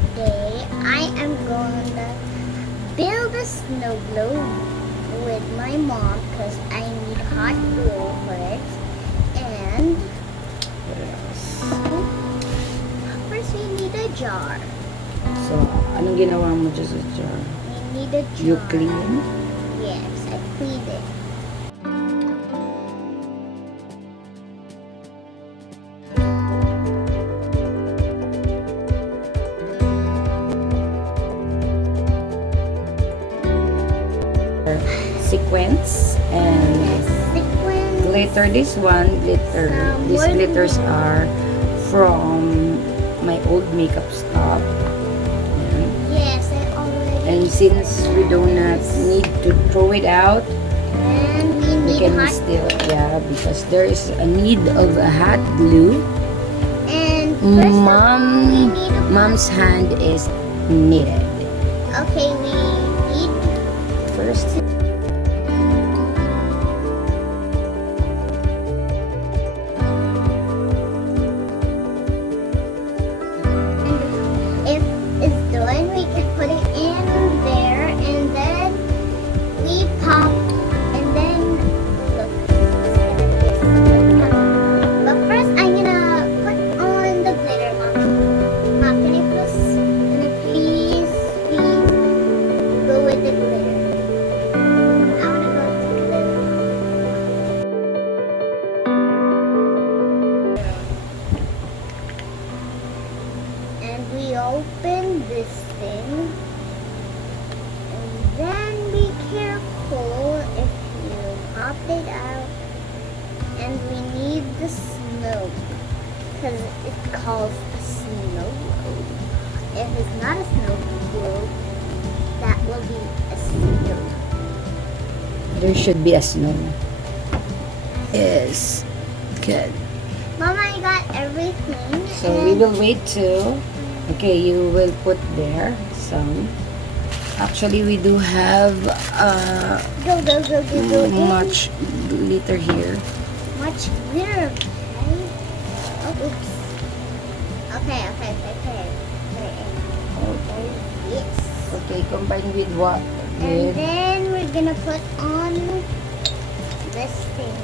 Today I am going to build a snow globe with my mom because I need hot glue for it. And What else? first we need a jar. So, anong ginawa mo dyan sa jar? We need a jar. You clean? Yes, I cleaned it. Sequence and Sequence. glitter. This one glitter. Some These more glitters glitter. are from my old makeup stuff. Yan. Yes, I already. And since we do not need to throw it out, And we we need can hot still, yeah, because there is a need of a hot glue. And first of all, we need a Mom's hand is knitted. Okay, we need First, if it's done, we can put it in there, and then we pop, and then look. But first, I'm gonna put on the glitter, Mom. Mom, can you please go with the glitter? I wanna go with the glitter. And we open this thing, and then be careful if you pop it out. And we need the snow because it calls a snow globe. If it's not a snow globe, that will be a snow. there should be a snow. Yes. Good. Mama, I got everything. So we will wait too. Okay, you will put there some. Actually, we do have Go, go, go, go, go. much glitter here. Much glitter, okay? Oh, oops. Okay. Okay. Yes. Okay, combine with what? And With then we're gonna put on this thing.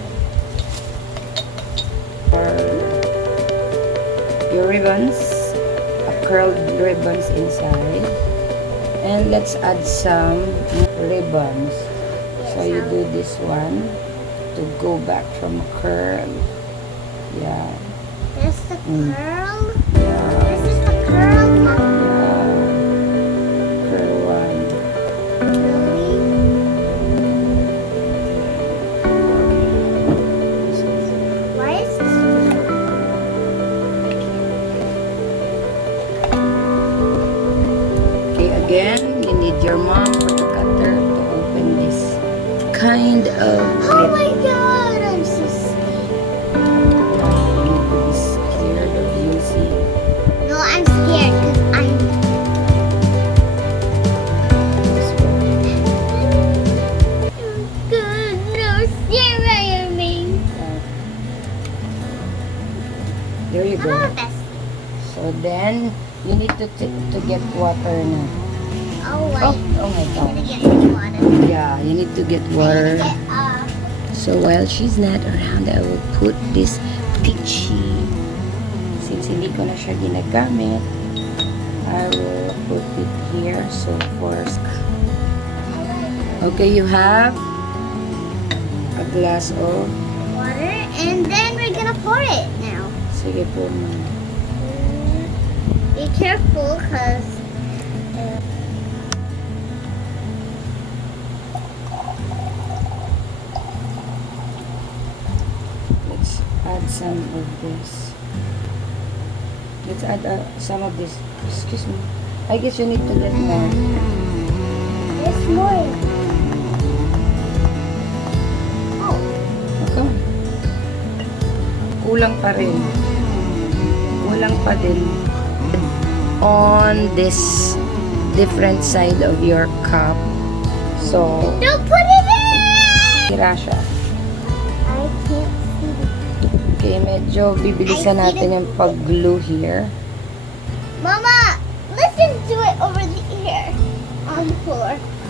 your ribbons, curled ribbons inside. And let's add some ribbons. So you do this one to go back from a curl. Yeah. This the curl. Yeah. This is the curl, Mom. Yeah. Curl one. Really? Why is this? Okay, again, you need your mom or the cutter to open this kind of Oh my God! I'm so scared. Be scared of you, see? No, I'm scared because I'm. This one. Good. No, scared of me. There you How go. about this? So then, you need to get water now. Oh wait. Oh my I'm gonna gosh. get some water. Yeah, you need to get I'm water. gonna get, So while she's not around, I will put this peachy. Since hindi ko na siya ginagamit, I will put it here. So first, okay, you have a glass of, water, and then we're gonna pour it now. sige po ma'am. Be careful, cause Let's add some of this. Let's add some of this. Excuse me. I guess you need to get more. there's more. Oh, Ito. Kulang pa rin. Kulang pa din. On this different side of your cup. So, don't put it in. tira siya. I can't see. Okay, medyo bibilisan I see natin yung pag-glue here. Mama, listen over here on the floor.